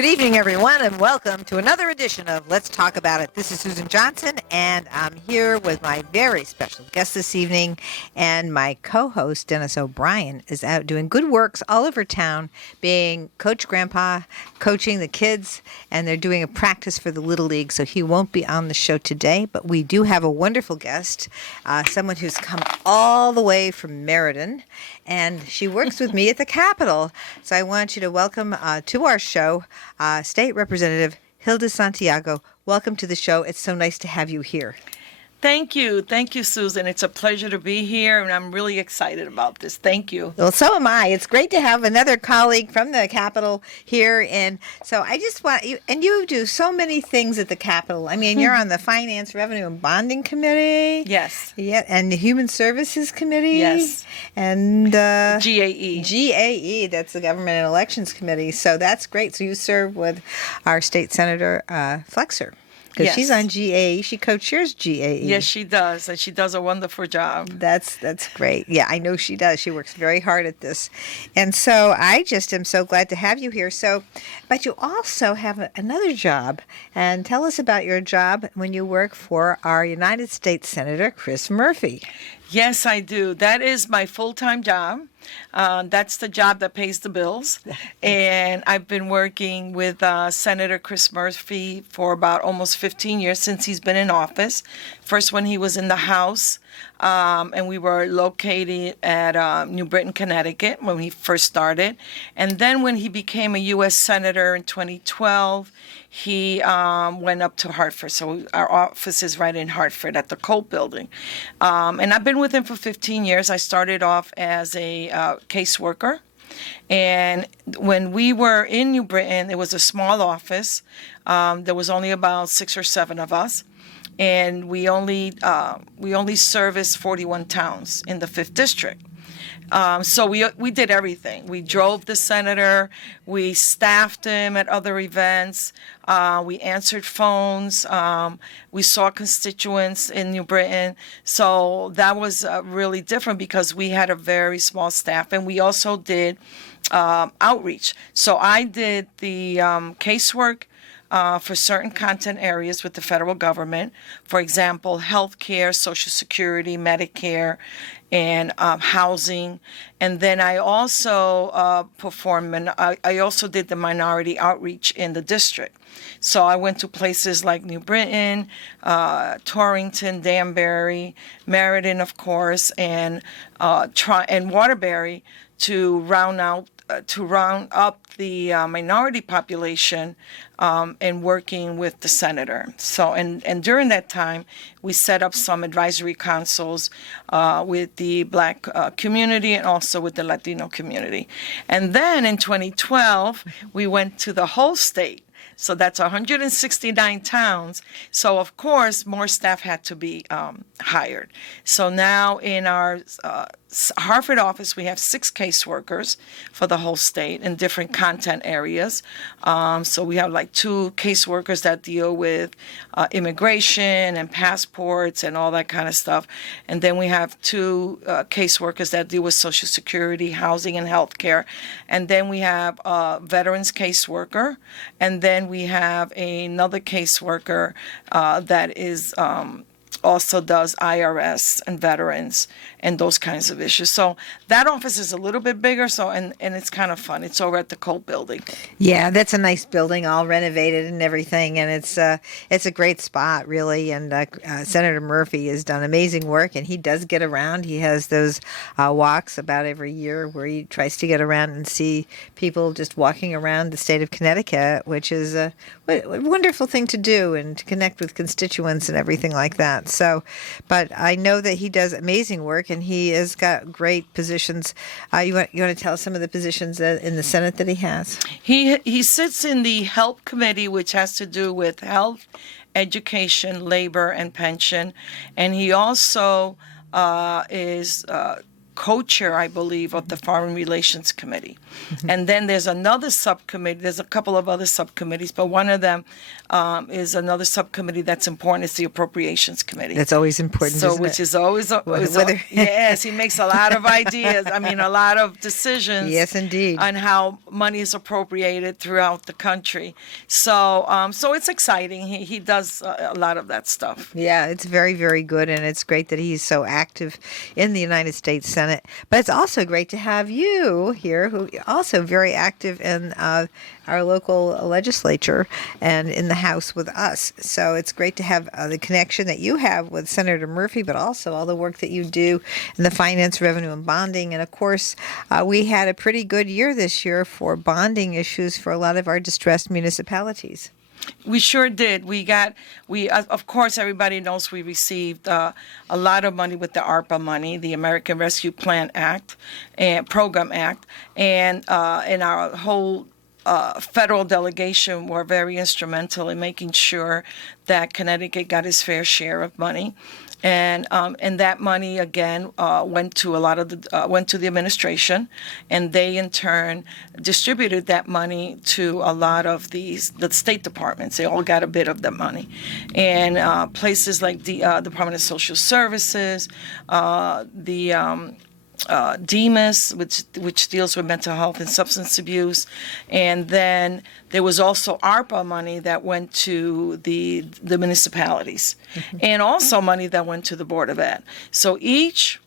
Good evening, everyone, and welcome to another edition of Let's Talk About It. This is Susan Johnson, and I'm here with my very special guest this evening, and my co-host, Dennis O'Brien, is out doing good works all over town, being Coach Grandpa, coaching the kids, and they're doing a practice for the Little League, so he won't be on the show today, but we do have a wonderful guest, someone who's come all the way from Meriden, and she works with me at the Capitol. So I want you to welcome to our show State Representative Hilda Santiago. Welcome to the show. It's so nice to have you here. Thank you. Thank you, Susan. It's a pleasure to be here, and I'm really excited about this. Thank you. Well, so am I. It's great to have another colleague from the Capitol here. And so I just want you, and you do so many things at the Capitol. I mean, you're on the Finance, Revenue, and Bonding Committee. Yes. Yeah, and the Human Services Committee. Yes. And GAE. GAE, that's the Government and Elections Committee. So that's great. So you serve with our State Senator Flexer. Because Yes. she's on GAE. She co-chairs GAE. Yes, she does, and she does a wonderful job. That's great. Yeah, I know she does. She works very hard at this. And so I just am so glad to have you here. So, but you also have another job. And tell us about your job when you work for our United States Senator, Chris Murphy. Yes, I do. That is my full-time job. That's the job that pays the bills. And I've been working with Senator Chris Murphy for about almost 15 years since he's been in office. First when he was in the House, and we were located at New Britain, Connecticut when he first started. And then when he became a U.S. Senator in 2012, he went up to Hartford. So our office is right in Hartford at the Colt Building. And I've been with him for 15 years. I started off as a caseworker. And when we were in New Britain, it was a small office. There was only about 6 or 7 of us. And we only serviced 41 towns in the 5th District. So we did everything. We drove the senator. We staffed him at other events. We answered phones. We saw constituents in New Britain. So that was really different because we had a very small staff. And we also did outreach. So I did the casework for certain content areas with the federal government. For example, healthcare, Social Security, Medicare, and housing. And then I also I also did the minority outreach in the district. So I went to places like New Britain, Torrington, Danbury, Meriden, of course, and Waterbury to round up the minority population and working with the senator. So, and during that time, we set up some advisory councils with the Black community and also with the Latino community. And then in 2012, we went to the whole state. So that's 169 towns. So, of course, more staff had to be hired. So now in our Hartford office, we have 6 caseworkers for the whole state in different content areas. So we have like 2 caseworkers that deal with immigration and passports and all that kind of stuff. And then we have 2 caseworkers that deal with Social Security, housing, and healthcare. And then we have a veterans caseworker. And then we have another caseworker that is also does IRS and veterans and those kinds of issues. So that office is a little bit bigger, and it's kind of fun. It's over at the Colt Building. Yeah, that's a nice building, all renovated and everything, and it's a great spot, really. And Senator Murphy has done amazing work, and he does get around. He has those walks about every year where he tries to get around and see people just walking around the state of Connecticut, which is a wonderful thing to do and to connect with constituents and everything like that. So, but I know that he does amazing work, and he has got great positions. You want to tell us some of the positions in the Senate that he has? He sits in the Health Committee, which has to do with health, education, labor, and pension, and he also is co-chair, I believe, of the Foreign Relations Committee. And then there's another subcommittee. There's a couple of other subcommittees, but one of them is another subcommittee that's important. It's the Appropriations Committee. That's always important, So, isn't which it? is always, Whether- yes, he makes a lot of ideas. I mean, a lot of decisions. Yes, indeed. On how money is appropriated throughout the country. So, so it's exciting. He does a lot of that stuff. Yeah, it's very, very good, and it's great that he's so active in the United States Senate. But it's also great to have you here, who are also very active in our local legislature and in the House with us. So it's great to have the connection that you have with Senator Murphy, but also all the work that you do in the finance, revenue, and bonding. And of course, we had a pretty good year this year for bonding issues for a lot of our distressed municipalities. We sure did. Of course, everybody knows we received a lot of money with the ARPA money, the American Rescue Plan Act and Program Act, and our whole federal delegation were very instrumental in making sure that Connecticut got its fair share of money. And that money again went to went to the administration, and they in turn distributed that money to a lot of the state departments. They all got a bit of the money, and places like the Department of Social Services, DEMIS, which deals with mental health and substance abuse, and then there was also ARPA money that went to the municipalities, and also money that went to the Board of Ed. So each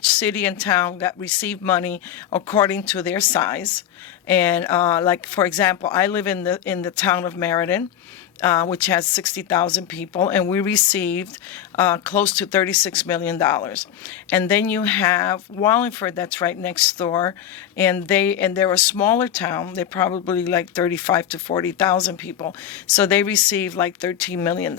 city and town received money according to their size, and like for example, I live in the town of Meriden, which has 60,000 people, and we received close to $36 million. And then you have Wallingford, that's right next door, and they're a smaller town. They're probably like 35 to 40,000 people. So they received like $13 million.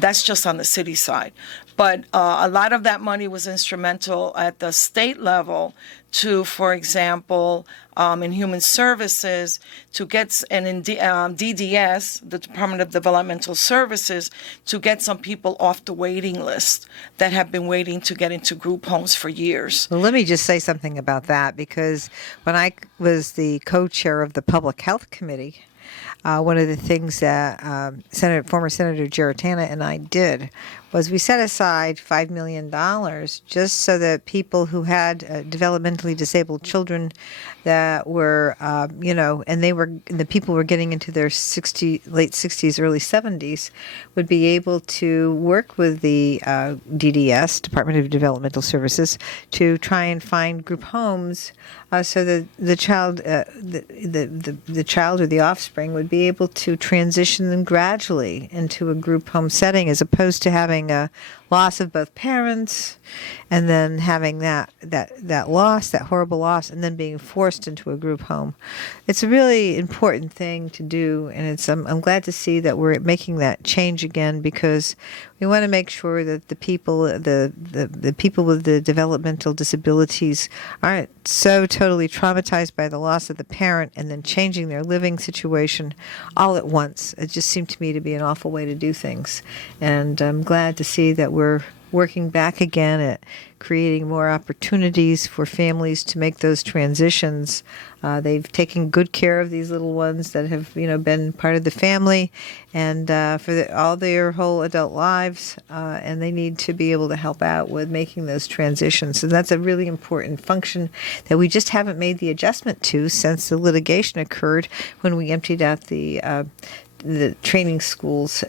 That's just on the city side. But a lot of that money was instrumental at the state level to, for example, in human services, to get, and in DDS, the Department of Developmental Services, to get some people off the waiting list that have been waiting to get into group homes for years. Well, let me just say something about that, because when I was the co-chair of the Public Health Committee, one of the things that former Senator Giarratana and I did was we set aside $5 million just so that people who had developmentally disabled children that were, and the people were getting into their late 60s, early 70s, would be able to work with the DDS, Department of Developmental Services, to try and find group homes so that the child, the child or the offspring would be able to transition them gradually into a group home setting, as opposed to having a loss of both parents and then having that loss, that horrible loss, and then being forced into a group home. It's a really important thing to do, and I'm glad to see that we're making that change again, because we want to make sure that the people with the developmental disabilities aren't so totally traumatized by the loss of the parent and then changing their living situation all at once. It just seemed to me to be an awful way to do things, and I'm glad to see that we're working back again at creating more opportunities for families to make those transitions. They've taken good care of these little ones that have, been part of the family and for all their whole adult lives, and they need to be able to help out with making those transitions. So that's a really important function that we just haven't made the adjustment to since the litigation occurred when we emptied out the training schools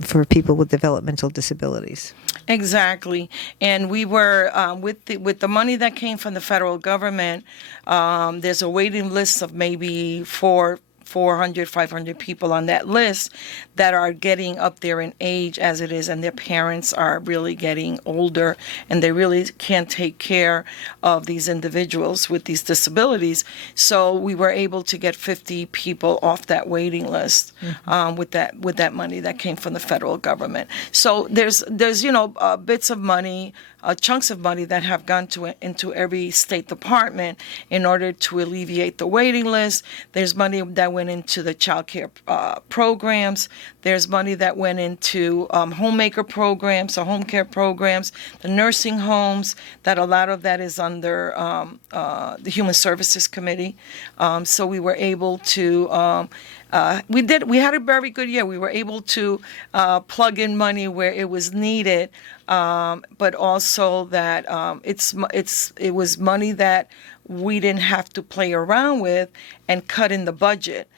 for people with developmental disabilities. Exactly, and we were with the money that came from the federal government. There's a waiting list of maybe 400, 500 people on that list that are getting up there in age as it is, and their parents are really getting older, and they really can't take care of these individuals with these disabilities. So we were able to get 50 people off that waiting list with that money that came from the federal government. So there's bits of money, chunks of money that have gone into every state department in order to alleviate the waiting list. There's money that went into the child care programs. There's money that went into homemaker programs, so home care programs, the nursing homes. That a lot of that is under the Human Services Committee. So we were able to. We had a very good year. We were able to plug in money where it was needed, but also that it was money that we didn't have to play around with and cut in the budget.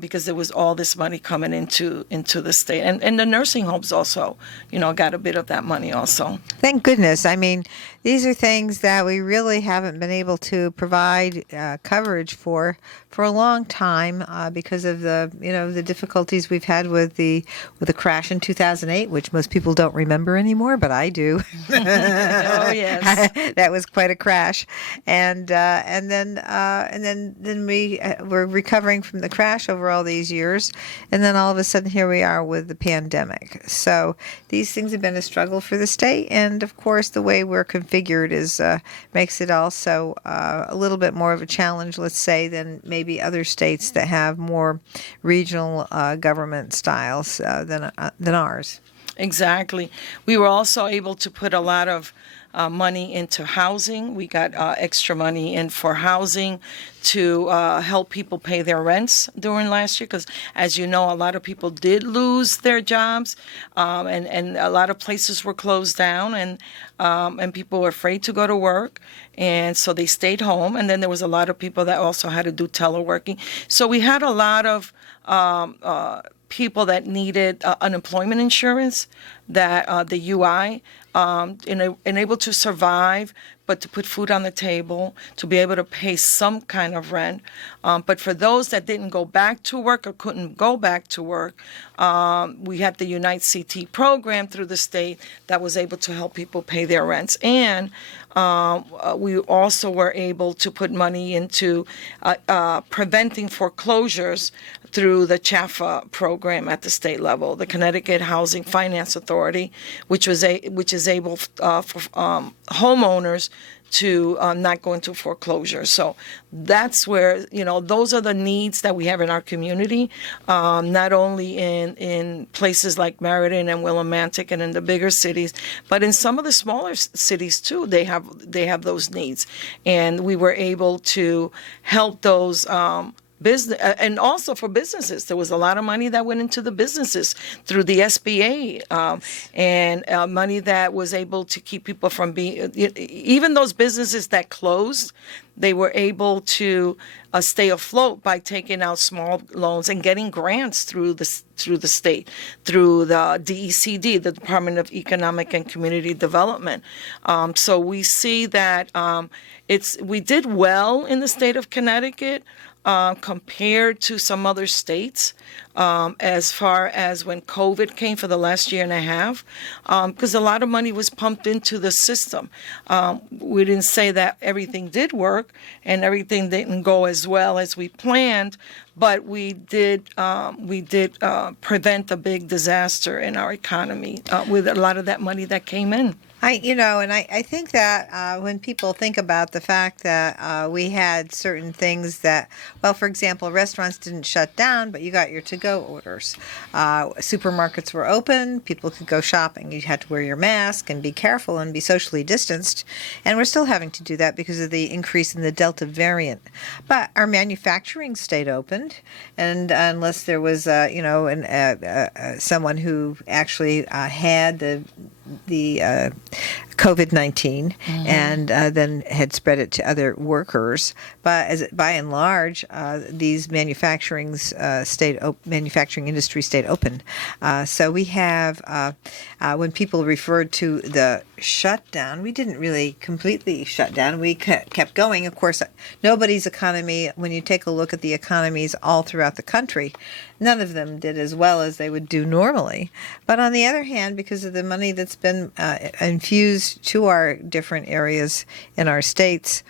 Because there was all this money coming into the state, and the nursing homes also, got a bit of that money also. Thank goodness. I mean, these are things that we really haven't been able to provide coverage for a long time because of the difficulties we've had with the crash in 2008, which most people don't remember anymore, but I do. Oh yes, that was quite a crash, and then we were recovering from the crash over all these years, and then all of a sudden here we are with the pandemic. So these things have been a struggle for the state, and of course the way we're configured is makes it also a little bit more of a challenge, let's say, than maybe other states that have more regional government styles than ours. Exactly. We were also able to put a lot of money into housing. We got extra money in for housing to help people pay their rents during last year, because as you know, a lot of people did lose their jobs, and a lot of places were closed down, and people were afraid to go to work, and so they stayed home. And then there was a lot of people that also had to do teleworking. So we had a lot of people that needed unemployment insurance, that the UI, able to survive, but to put food on the table, to be able to pay some kind of rent. But for those that didn't go back to work or couldn't go back to work, we had the Unite CT program through the state that was able to help people pay their rents. And we also were able to put money into preventing foreclosures through the CHAFA program at the state level, the Connecticut Housing Finance Authority, which is able for homeowners to not go into foreclosure. So that's where, those are the needs that we have in our community, not only in places like Meriden and Willimantic and in the bigger cities, but in some of the smaller cities too. They have those needs, and we were able to help those business, and also for businesses. There was a lot of money that went into the businesses through the SBA, and money that was able to keep people from being, even those businesses that closed, they were able to stay afloat by taking out small loans and getting grants through the state, through the DECD, the Department of Economic and Community Development. So we see that we did well in the state of Connecticut, compared to some other states, as far as when COVID came for the last year and a half, because a lot of money was pumped into the system. We didn't say that everything did work and everything didn't go as well as we planned, but we did prevent a big disaster in our economy with a lot of that money that came in. I think that when people think about the fact that we had certain things that, well, for example, restaurants didn't shut down, but you got your to-go orders. Supermarkets were open. People could go shopping. You had to wear your mask and be careful and be socially distanced. And we're still having to do that because of the increase in the Delta variant. But our manufacturing stayed opened, and unless there was, someone who actually had the COVID-19 and then had spread it to other workers. But by and large, these manufacturing industry stayed open. So we have, when people referred to the shutdown, we didn't really completely shut down. We kept going. Of course, nobody's economy, when you take a look at the economies all throughout the country, none of them did as well as they would do normally. But on the other hand, because of the money that's been infused to our different areas in our states,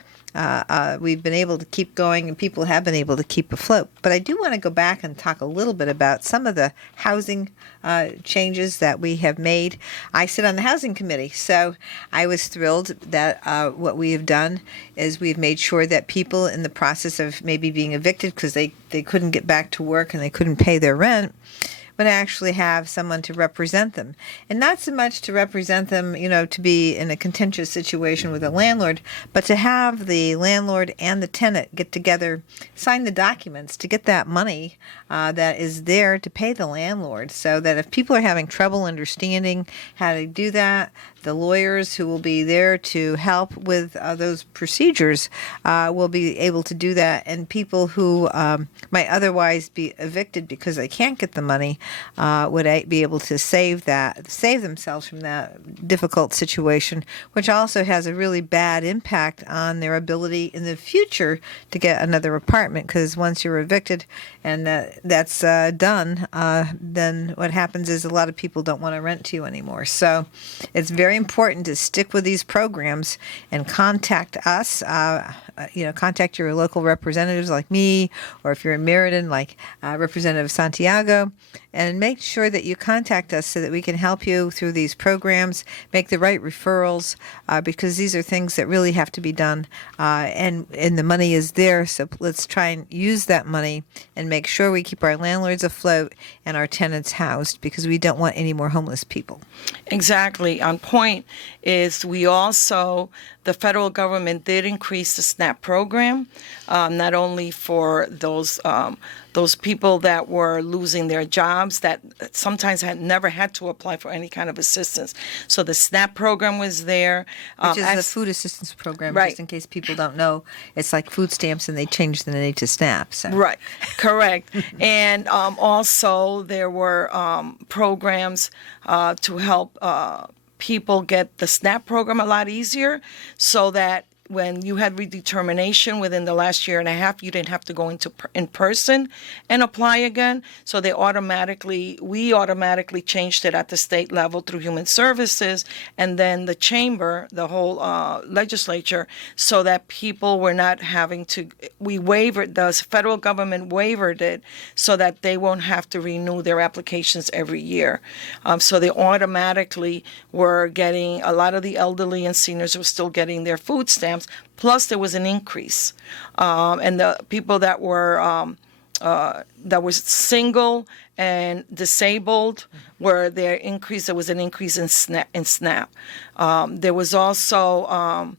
we've been able to keep going, and people have been able to keep afloat. But I do want to go back and talk a little bit about some of the housing changes that we have made. I sit on the housing committee, so I was thrilled that what we have done is we've made sure that people in the process of maybe being evicted because they couldn't get back to work and they couldn't pay their rent would actually have someone to represent them. And not so much to represent them, to be in a contentious situation with a landlord, but to have the landlord and the tenant get together, sign the documents to get that money that is there to pay the landlord, so that if people are having trouble understanding how to do that, the lawyers who will be there to help with those procedures will be able to do that. And people who might otherwise be evicted because they can't get the money would be able to save themselves from that difficult situation, which also has a really bad impact on their ability in the future to get another apartment. Because once you're evicted and that's done, then what happens is a lot of people don't want to rent to you anymore. So it's very important to stick with these programs and contact us. Contact your local representatives like me, or if you're in Meriden, like Representative Santiago, and make sure that you contact us so that we can help you through these programs, make the right referrals, because these are things that really have to be done, and the money is there. So let's try and use that money and make sure we keep our landlords afloat and our tenants housed, because we don't want any more homeless people. Exactly. On point is the federal government did increase the SNAP program, not only for those people that were losing their jobs that sometimes had never had to apply for any kind of assistance. So the SNAP program was there. Which is the food assistance program, right. Just in case people don't know. It's like food stamps, and they changed the name to SNAP. So. Right, correct. And also there were programs to help people get the SNAP program a lot easier, so that when you had redetermination within the last year and a half, you didn't have to go in person and apply again. So we automatically changed it at the state level through Human Services, and then the chamber, the whole legislature, so that people were not having to. The federal government waived it so that they won't have to renew their applications every year. So they automatically were getting, a lot of the elderly and seniors were still getting their food stamps. Plus, there was an increase, and the people that were single and disabled were their increase. There was an increase in SNAP. There was also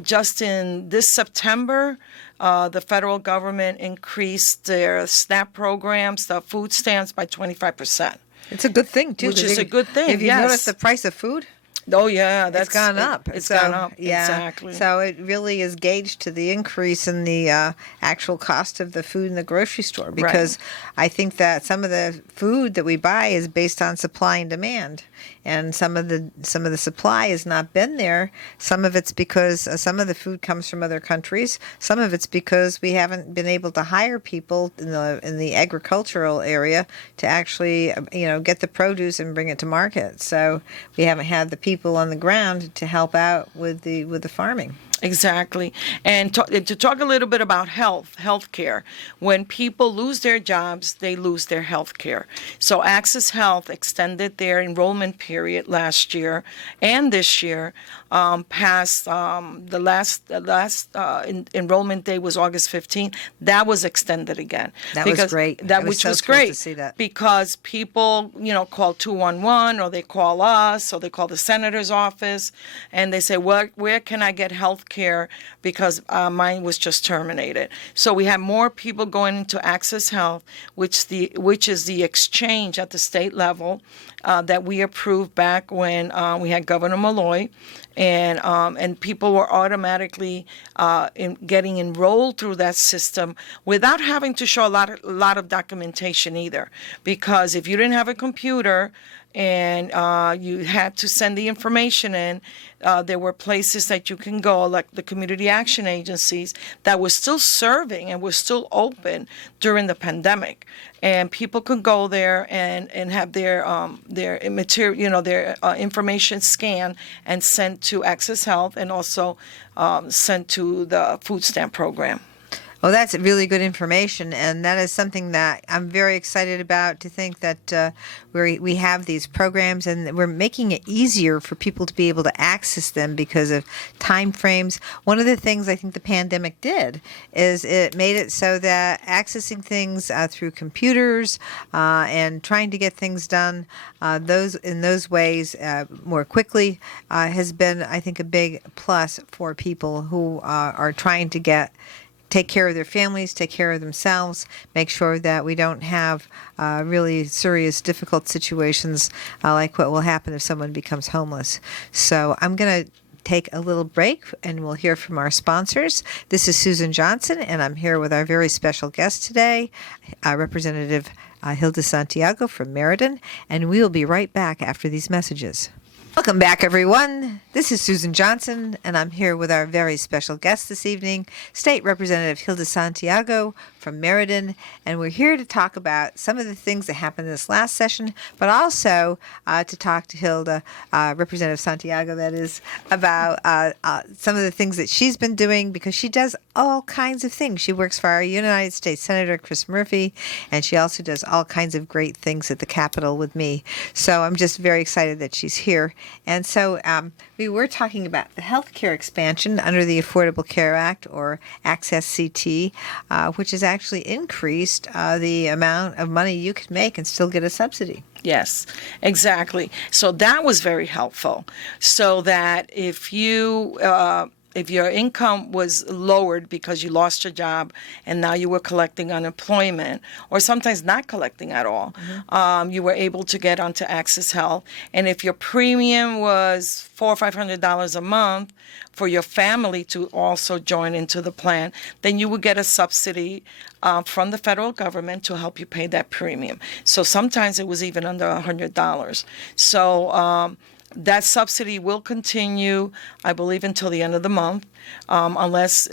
just in this September, the federal government increased their SNAP programs, the food stamps, by 25%. It's a good thing too. Which is a good thing. Have you noticed the price of food? Oh, yeah. It's gone up. It's gone up, yeah. Exactly. So it really is gauged to the increase in the actual cost of the food in the grocery store, because I think that some of the food that we buy is based on supply and demand. And some of the supply has not been there. Some of it's because some of the food comes from other countries. Some of it's because we haven't been able to hire people in the agricultural area to actually get the produce and bring it to market. So we haven't had the people on the ground to help out with the farming. Exactly. And to talk a little bit about health care. When people lose their jobs, they lose their health care. So Access Health extended their enrollment period last year and this year past the last enrollment day was August 15th. That was extended again. That was great. Which was great to see that. Because people, call 211, or they call us, or they call the senator's office, and they say, where can I get health care, because mine was just terminated. So we have more people going into Access Health, which is the exchange at the state level that we approved back when we had Governor Malloy, and people were automatically getting enrolled through that system without having to show a lot of documentation either. Because if you didn't have a computer, and you had to send the information in. There were places that you can go, like the community action agencies, that were still serving and were still open during the pandemic, and people could go there and have their material, their information scanned and sent to Access Health, and also sent to the food stamp program. Well, that's really good information, and that is something that I'm very excited about, to think that we have these programs and we're making it easier for people to be able to access them because of time frames. One of the things I think the pandemic did is it made it so that accessing things through computers and trying to get things done in those ways more quickly has been, I think, a big plus for people who are trying to take care of their families, take care of themselves, make sure that we don't have really serious, difficult situations like what will happen if someone becomes homeless. So I'm going to take a little break and we'll hear from our sponsors. This is Susan Johnson, and I'm here with our very special guest today, Representative Hilda Santiago from Meriden, and we will be right back after these messages. Welcome back, everyone. This is Susan Johnson, and I'm here with our very special guest this evening, State Representative Hilda Santiago from Meriden, and we're here to talk about some of the things that happened this last session, but also to talk to Hilda, Representative Santiago, that is, about some of the things that she's been doing, because she does all kinds of things. She works for our United States Senator Chris Murphy, and she also does all kinds of great things at the Capitol with me. So I'm just very excited that she's here. And so we were talking about the healthcare expansion under the Affordable Care Act, or Access CT, which has actually increased the amount of money you could make and still get a subsidy. Yes, exactly. So that was very helpful. So that if your income was lowered because you lost your job and now you were collecting unemployment, or sometimes not collecting at all, you were able to get onto Access Health. And if your premium was $400 or $500 a month for your family to also join into the plan, then you would get a subsidy from the federal government to help you pay that premium. So sometimes it was even under $100. So that subsidy will continue, I believe, until the end of the month, unless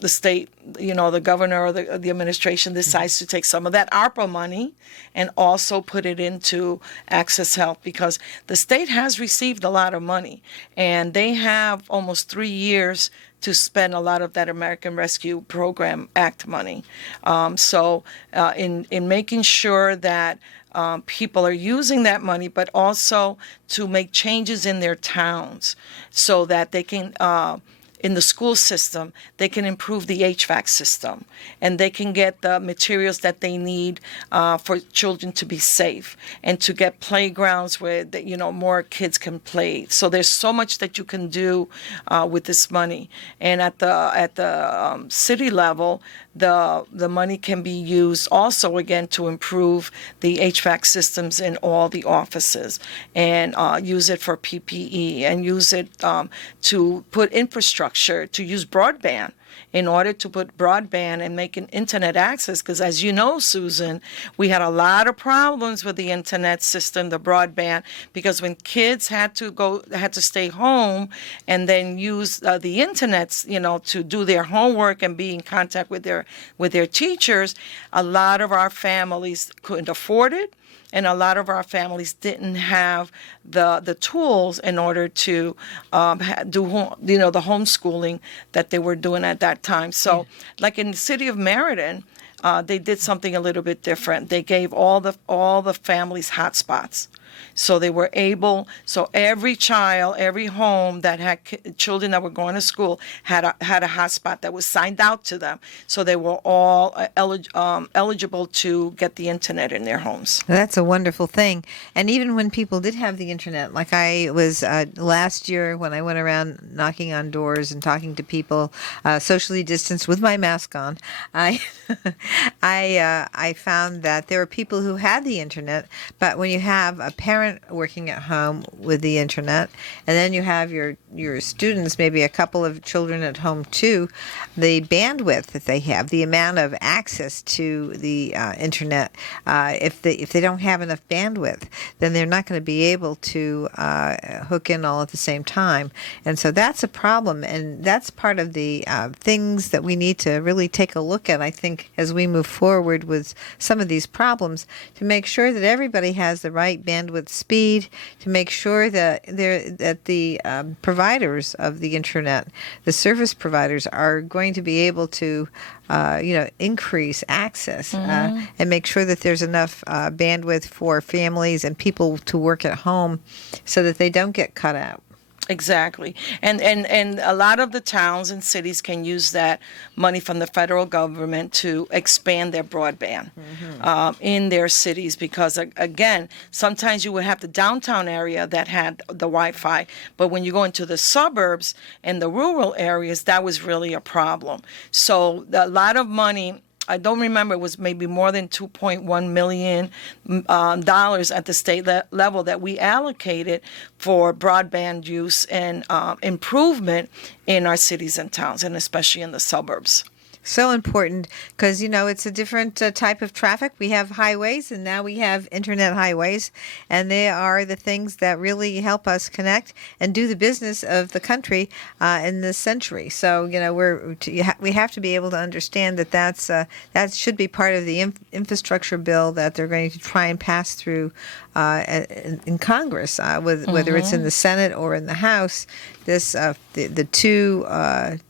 the state, the governor or the administration decides to take some of that ARPA money and also put it into Access Health, because the state has received a lot of money, and they have almost 3 years to spend a lot of that American Rescue Program Act money. So in making sure that people are using that money, but also to make changes in their towns so that they can, in the school system, they can improve the HVAC system, and they can get the materials that they need for children to be safe, and to get playgrounds where more kids can play. So there's so much that you can do with this money. And at the city level, the money can be used also, again, to improve the HVAC systems in all the offices, and use it for PPE, and use it to put infrastructure, to use broadband, in order to put broadband and making internet access. Because as you know, Susan, we had a lot of problems with the internet system, the broadband, because when kids had to stay home and then use the internet, to do their homework and be in contact with their teachers, a lot of our families couldn't afford it. And a lot of our families didn't have the tools in order to do the homeschooling that they were doing at that time. So, like in the city of Meriden, they did something a little bit different. They gave all the families hotspots. So they were able, so every child, every home that had children that were going to school had a hotspot that was signed out to them. So they were all eligible to get the internet in their homes. That's a wonderful thing. And even when people did have the internet, like I was last year when I went around knocking on doors and talking to people, socially distanced with my mask on, I found that there were people who had the internet, but when you have a parent working at home with the internet, and then you have your students, maybe a couple of children at home too, the bandwidth that they have, the amount of access to the internet, if they don't have enough bandwidth, then they're not going to be able to hook in all at the same time. And so that's a problem, and that's part of the things that we need to really take a look at, I think, as we move forward with some of these problems, to make sure that everybody has the right bandwidth speed, to make sure that the providers of the internet, the service providers, are going to be able to increase access and make sure that there's enough bandwidth for families and people to work at home so that they don't get cut out. Exactly. And a lot of the towns and cities can use that money from the federal government to expand their broadband in their cities, because, again, sometimes you would have the downtown area that had the Wi-Fi, but when you go into the suburbs and the rural areas, that was really a problem. So a lot of money, I don't remember, it was maybe more than $2.1 million at the state level that we allocated for broadband use and improvement in our cities and towns, and especially in the suburbs. So important, because, it's a different type of traffic. We have highways, and now we have internet highways, and they are the things that really help us connect and do the business of the country in this century. So, we have to be able to understand that that should be part of the infrastructure bill that they're going to try and pass through in Congress, whether it's in the Senate or in the House. The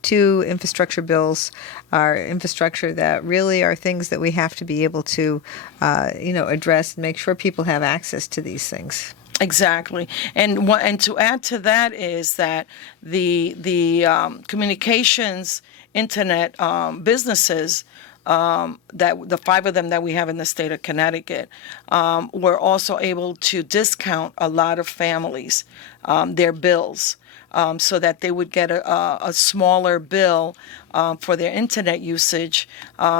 two infrastructure bills are infrastructure that really are things that we have to be able to address and make sure people have access to these things. Exactly, and to add to that is that the communications internet businesses, that the 5 of them that we have in the state of Connecticut, were also able to discount a lot of families their bills, so that they would get a smaller bill for their internet usage,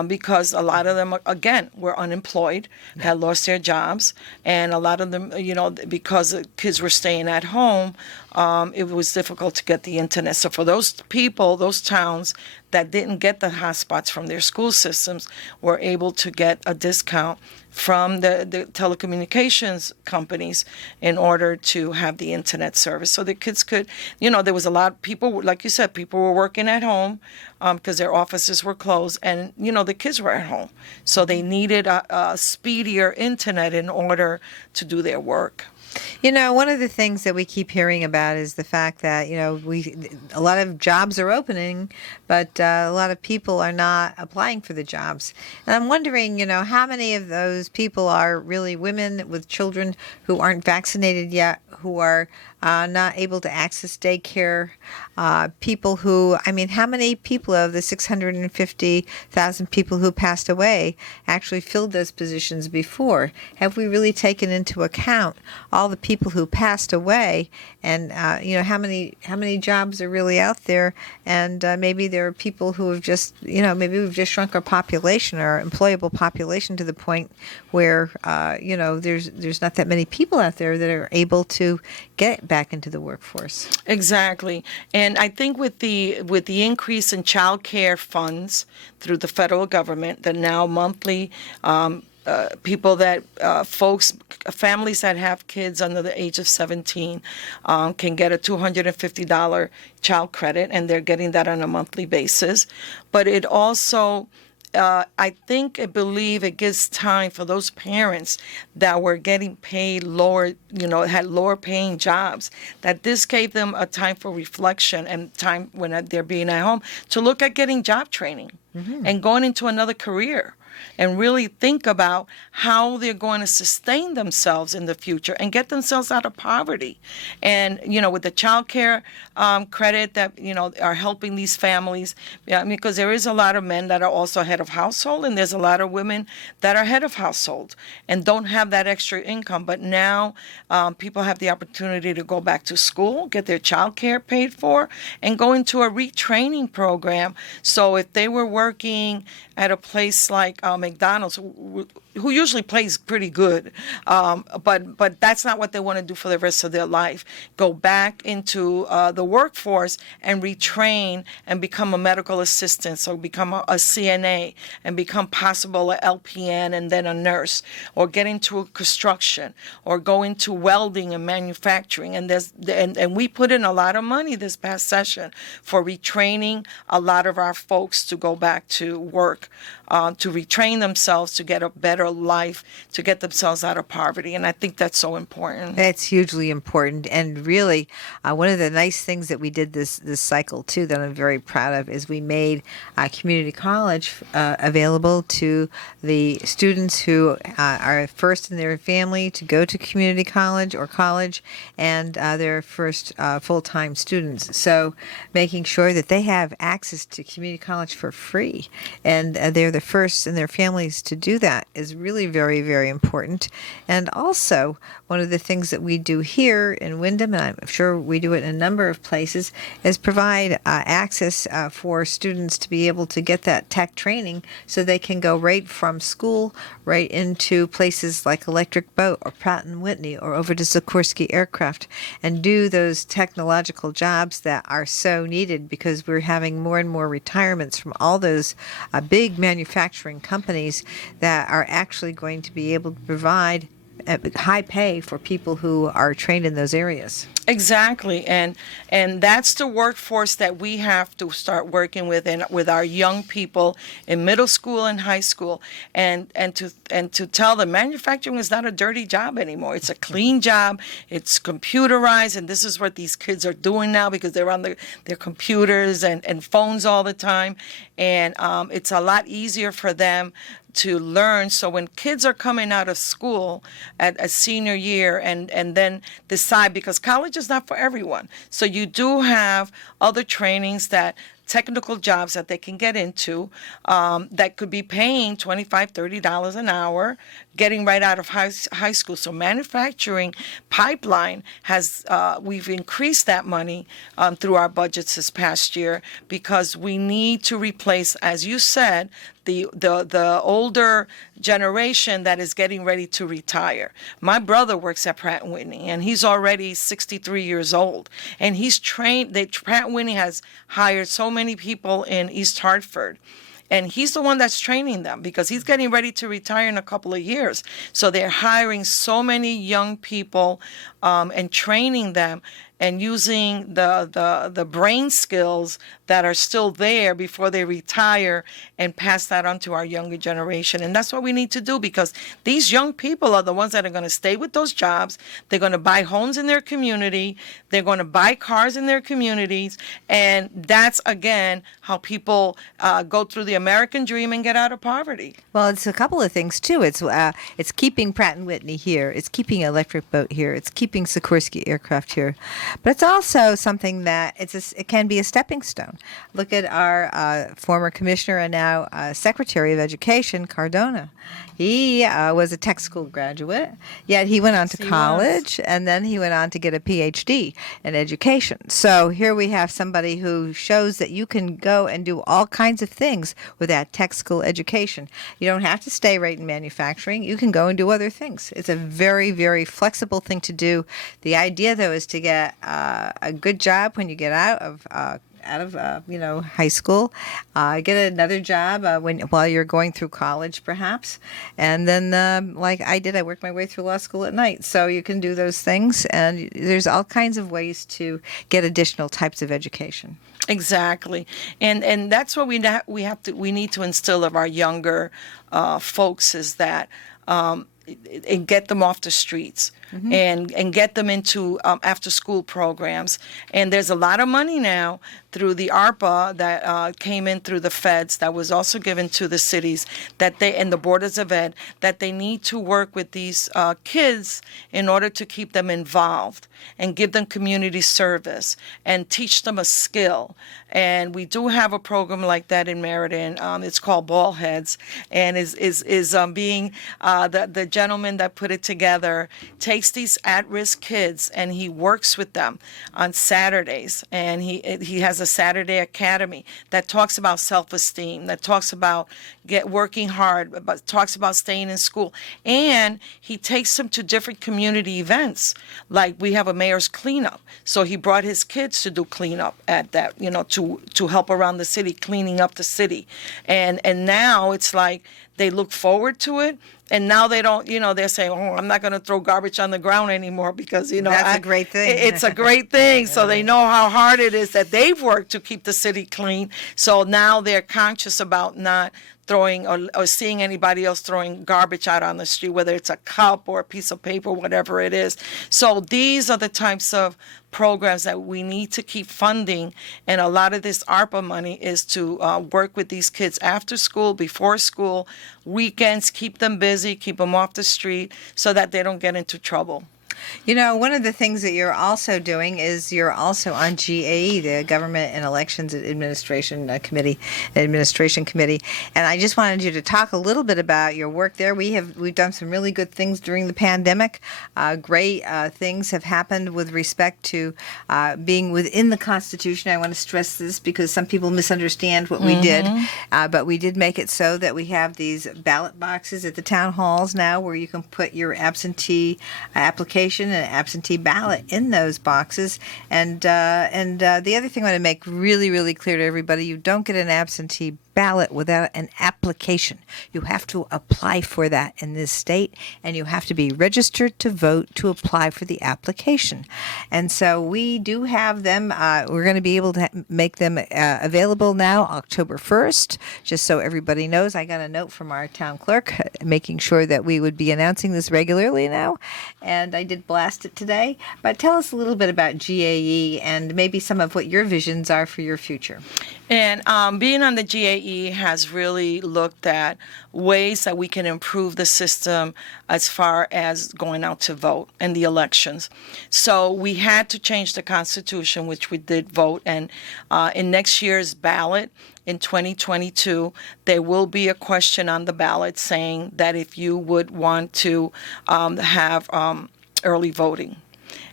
because a lot of them, again, were unemployed, had lost their jobs, and a lot of them, because the kids were staying at home, it was difficult to get the internet. So for those people, those towns that didn't get the hotspots from their school systems were able to get a discount from the telecommunications companies in order to have the internet service. So the kids could, there was a lot of people, like you said, people were working at home because their offices were closed, and, the kids were at home. So they needed a speedier internet in order to do their work. One of the things that we keep hearing about is the fact that, a lot of jobs are opening, but a lot of people are not applying for the jobs. And I'm wondering, how many of those people are really women with children who aren't vaccinated yet, who are not able to access daycare, people who, how many people of the 650,000 people who passed away actually filled those positions before? Have we really taken into account all the people who passed away, and how many jobs are really out there? And maybe there are people who have just, maybe we've just shrunk our population, our employable population, to the point where there's not that many people out there that are able to get back into the workforce. Exactly. And I think with the increase in child care funds through the federal government, the now monthly people that families that have kids under the age of 17 can get a $250 child credit, and they're getting that on a monthly basis. But it also, I believe it gives time for those parents that were getting paid lower, had lower paying jobs, that this gave them a time for reflection and time when they're being at home to look at getting job training and going into another career, and really think about how they're going to sustain themselves in the future and get themselves out of poverty. And, with the child care credit that, are helping these families, because there is a lot of men that are also head of household, and there's a lot of women that are head of household and don't have that extra income. But now people have the opportunity to go back to school, get their child care paid for, and go into a retraining program. So if they were working at a place like McDonald's, who usually plays pretty good, but that's not what they want to do for the rest of their life. Go back into the workforce and retrain and become a medical assistant, so become a CNA and become possible a LPN and then a nurse, or get into construction, or go into welding and manufacturing. And we put in a lot of money this past session for retraining a lot of our folks to go back to work, to retrain themselves, to get a better life, to get themselves out of poverty. And I think that's so important. That's hugely important. And really, one of the nice things that we did this cycle, too, that I'm very proud of, is we made community college available to the students who are first in their family to go to community college or college, and their first full-time students. So making sure that they have access to community college for free, and they're the first in their families to do that, is really very, very important. And also, one of the things that we do here in Windham, and I'm sure we do it in a number of places, is provide access for students to be able to get that tech training so they can go right from school right into places like Electric Boat or Pratt & Whitney or over to Sikorsky Aircraft and do those technological jobs that are so needed, because we're having more and more retirements from all those big manufacturing companies that are actually going to be able to provide high pay for people who are trained in those areas. Exactly, and that's the workforce that we have to start working with, and with our young people in middle school and high school, and to tell them manufacturing is not a dirty job anymore. It's a clean job. It's computerized, and this is what these kids are doing now because they're on their computers and phones all the time, and it's a lot easier for them to learn. So when kids are coming out of school at a senior year and then decide, because college is not for everyone, so you do have other trainings, that technical jobs that they can get into, that could be paying $25, $30 an hour, getting right out of high school. So manufacturing pipeline has, we've increased that money through our budgets this past year, because we need to replace, as you said, the older generation that is getting ready to retire. My brother works at Pratt & Whitney, and he's already 63 years old, and he's trained. Pratt & Whitney has hired so many people in East Hartford, and he's the one that's training them because he's getting ready to retire in a couple of years. So they're hiring so many young people and training them and using the brain skills that are still there before they retire and pass that on to our younger generation. And that's what we need to do, because these young people are the ones that are going to stay with those jobs. They're going to buy homes in their community. They're going to buy cars in their communities. And that's, again, how people go through the American dream and get out of poverty. Well, it's a couple of things, too. It's keeping Pratt & Whitney here. It's keeping Electric Boat here. It's keeping Sikorsky Aircraft here. But it's also something that it can be a stepping stone. Look at our former commissioner and now Secretary of Education, Cardona. He was a tech school graduate, yet he went on to college, and then he went on to get a PhD in education. So here we have somebody who shows that you can go and do all kinds of things with that tech school education. You don't have to stay right in manufacturing. You can go and do other things. It's a very, very flexible thing to do. The idea, though, is to get a good job when you get out of high school, get another job while you're going through college, perhaps, and then like I did, I worked my way through law school at night. So you can do those things, and there's all kinds of ways to get additional types of education. Exactly, and that's what we need to instill of our younger folks, is that. And get them off the streets, mm-hmm. and get them into after school programs. And there's a lot of money now through the ARPA that came in through the feds, that was also given to the cities, that they and the boards of ed, that they need to work with these kids in order to keep them involved and give them community service and teach them a skill. And we do have a program like that in Meriden. It's called Ball Heads, and is being the gentleman that put it together takes takes these at-risk kids and he works with them on Saturdays, and he has a Saturday academy that talks about self-esteem, that talks about working hard, but talks about staying in school, and he takes them to different community events. Like we have a mayor's cleanup, so he brought his kids to do cleanup at that, to help around the city, cleaning up the city, and now it's like they look forward to it. And now they don't, they're saying, oh, I'm not going to throw garbage on the ground anymore because, That's a great thing. It's a great thing. So they know how hard it is that they've worked to keep the city clean. So now they're conscious about not throwing or seeing anybody else throwing garbage out on the street, whether it's a cup or a piece of paper, whatever it is. So these are the types of programs that we need to keep funding. And a lot of this ARPA money is to work with these kids after school, before school, weekends, keep them busy, keep them off the street so that they don't get into trouble. One of the things that you're also doing is you're also on GAE, the Government and Elections Administration Committee, and I just wanted you to talk a little bit about your work there. We've done some really good things during the pandemic. Great things have happened with respect to being within the Constitution. I want to stress this because some people misunderstand what we did, but we did make it so that we have these ballot boxes at the town halls now where you can put your absentee application and an absentee ballot in those boxes. And the other thing I want to make really, really clear to everybody, you don't get an absentee ballot without an application. You have to apply for that in this state, and you have to be registered to vote to apply for the application. And so we do have them. We're going to be able to make them available now, October 1st, just so everybody knows. I got a note from our town clerk making sure that we would be announcing this regularly now, and I did blast it today. But tell us a little bit about GAE and maybe some of what your visions are for your future. And being on the GAE has really looked at ways that we can improve the system as far as going out to vote and the elections. So we had to change the Constitution, which we did vote. And in next year's ballot, in 2022, there will be a question on the ballot saying that if you would want to have early voting.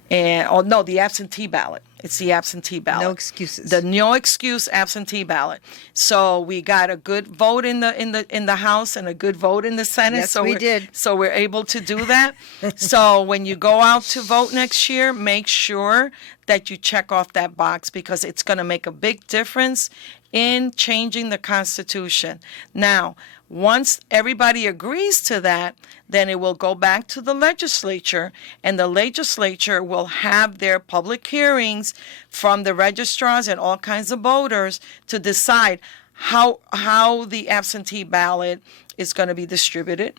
The absentee ballot. It's the absentee ballot. No excuses. The no excuse absentee ballot. So we got a good vote in the House and a good vote in the Senate. Yes, we did. So we're able to do that. So when you go out to vote next year, make sure that you check off that box because it's going to make a big difference in changing the Constitution. Now, once everybody agrees to that, then it will go back to the legislature, and the legislature will have their public hearings from the registrars and all kinds of voters to decide how the absentee ballot is going to be distributed.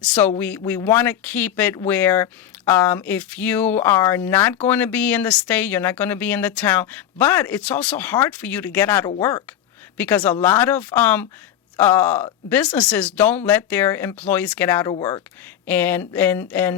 So we want to keep it where if you are not going to be in the state, you're not going to be in the town, but it's also hard for you to get out of work because a lot of businesses don't let their employees get out of work, and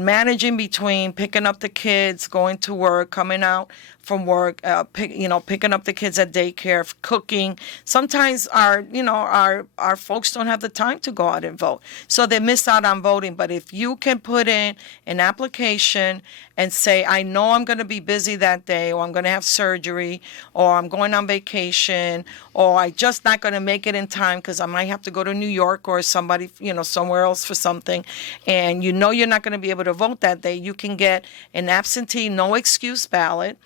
managing between picking up the kids, going to work, coming out from work, picking up the kids at daycare, cooking. Sometimes our folks don't have the time to go out and vote, so they miss out on voting. But if you can put in an application and say, I know I'm going to be busy that day, or I'm going to have surgery, or I'm going on vacation, or I'm just not going to make it in time because I might have to go to New York or somebody, somewhere else for something, and you're not going to be able to vote that day, you can get an absentee, no excuse ballot,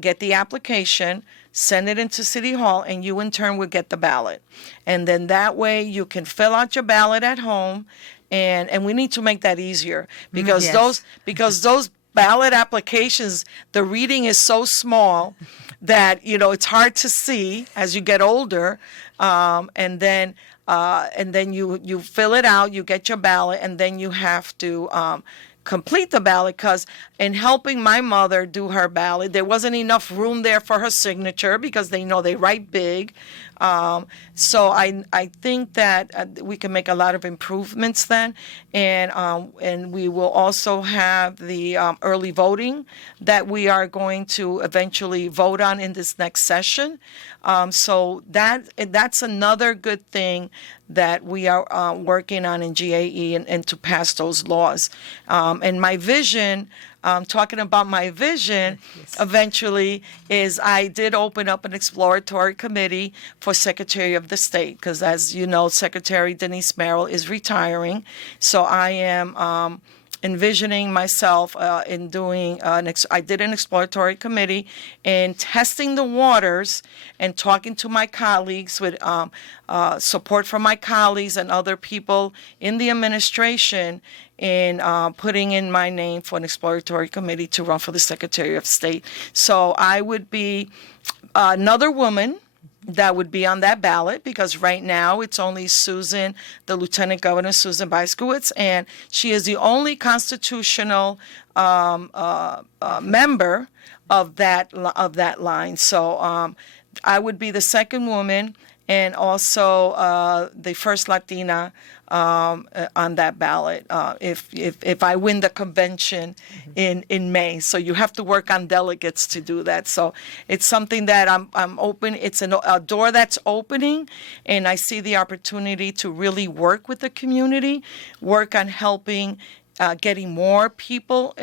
get the application, send it into City Hall, and you in turn would get the ballot. And then that way you can fill out your ballot at home, and we need to make that easier because those ballot applications, the reading is so small that it's hard to see as you get older, and then you fill it out, you get your ballot, and then you have to complete the ballot, because in helping my mother do her ballot, there wasn't enough room there for her signature because they know they write big So I think that we can make a lot of improvements then, and we will also have the early voting that we are going to eventually vote on in this next session. So that's another good thing that we are working on in GAE and to pass those laws. And my vision, talking about my vision, eventually is I did open up an exploratory committee for Secretary of the State because, as you know, Secretary Denise Merrill is retiring. So I am envisioning myself in doing I did an exploratory committee in testing the waters and talking to my colleagues with support from my colleagues and other people in the administration in putting in my name for an exploratory committee to run for the Secretary of State. So I would be another woman that would be on that ballot because right now it's only Susan, the Lieutenant Governor Susan Byskowitz, and she is the only constitutional member of that line. So I would be the second woman and also the first Latina on that ballot if I win the convention in May. So you have to work on delegates to do that. So it's something that I'm open. It's a door that's opening, and I see the opportunity to really work with the community, work on helping getting more people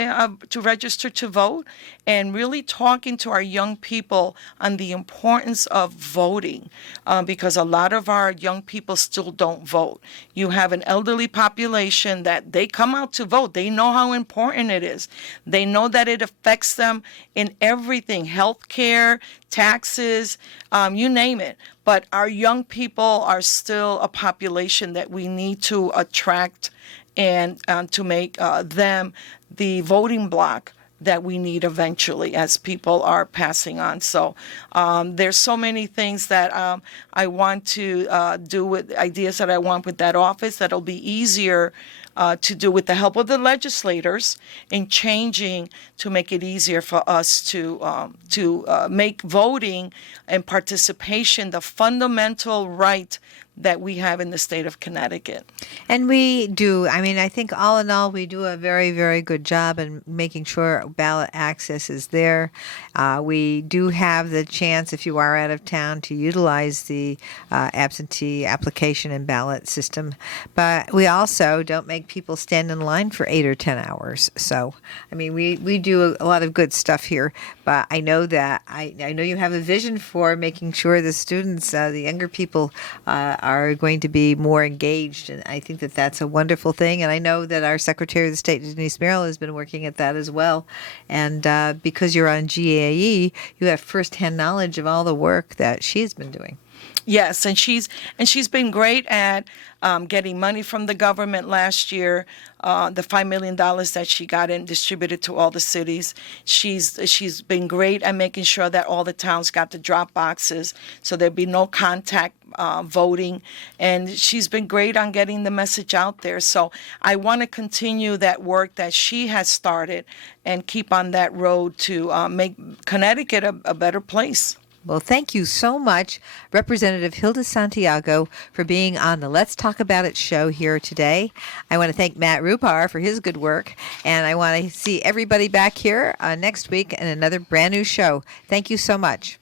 to register to vote, and really talking to our young people on the importance of voting, because a lot of our young people still don't vote. You have an elderly population that they come out to vote. They know how important it is. They know that it affects them in everything, health care, taxes, you name it. But our young people are still a population that we need to attract and to make them the voting bloc that we need eventually as people are passing on. So there's so many things that I want to do with ideas that I want with that office that'll be easier to do with the help of the legislators in changing to make it easier for us to make voting and participation the fundamental right that we have in the state of Connecticut. And we do. I mean, I think all in all, we do a very, very good job in making sure ballot access is there. We do have the chance, if you are out of town, to utilize the absentee application and ballot system. But we also don't make people stand in line for 8 or 10 hours. So, I mean, we do a lot of good stuff here. But I know that I know you have a vision for making sure the students, the younger people, are going to be more engaged, and I think that that's a wonderful thing. And I know that our Secretary of the State, Denise Merrill, has been working at that as well. And because you're on GAE, you have firsthand knowledge of all the work that she has been doing. Yes, and she's been great at getting money from the government last year. The $5 million that she got and distributed to all the cities. She's been great at making sure that all the towns got the drop boxes, so there'd be no contact voting. And she's been great on getting the message out there. So I want to continue that work that she has started and keep on that road to make Connecticut a better place. Well, thank you so much, Representative Hilda Santiago, for being on the Let's Talk About It show here today. I want to thank Matt Rupar for his good work, and I want to see everybody back here next week in another brand new show. Thank you so much.